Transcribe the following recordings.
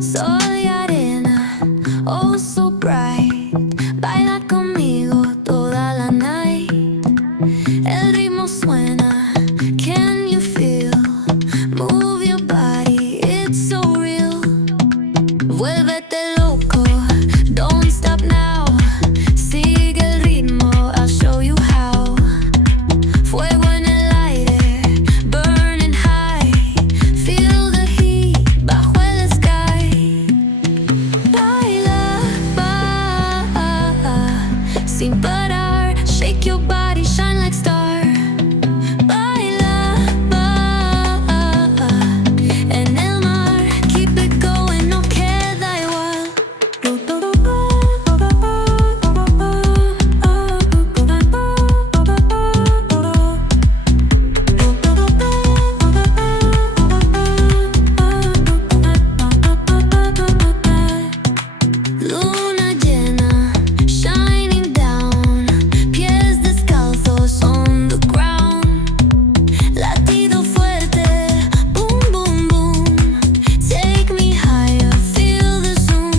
Sol y arena, oh so bright. Baila conmigo toda la night. El ritmo suena, can you feel? Move your body, it's so real. Vuélvete loco, don't stop now. Sigue el ritmo, I'll show you how. Fuego en el aire, burning high. Feel the heat bajo el sky. Baila, sin parar. Shake your body, shine like star. Baila, en el mar. Keep it going, no queda igual. Luna llena, shining down. Pies descalzos on the ground. Latido fuerte, boom, boom, boom. Take me higher, feel the zoom.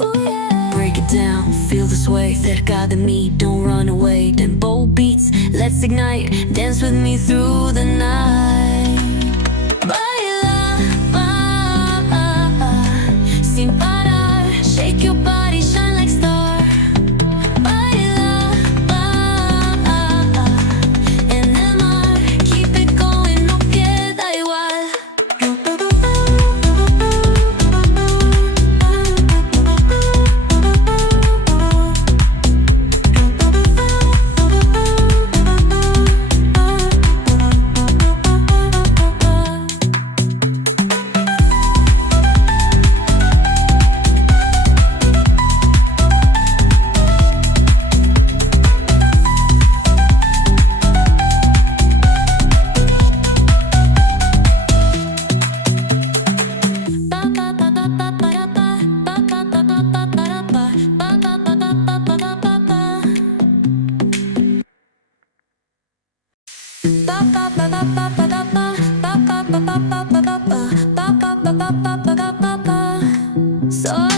Oh yeah. Break it down, feel the sway. Cerca de mí, don't run away. Tempo beats, let's ignite. Dance with me through the night. Baila, sin parar. Shake your body, shine like star. Baila, en el mar. Keep it going, no queda igual. So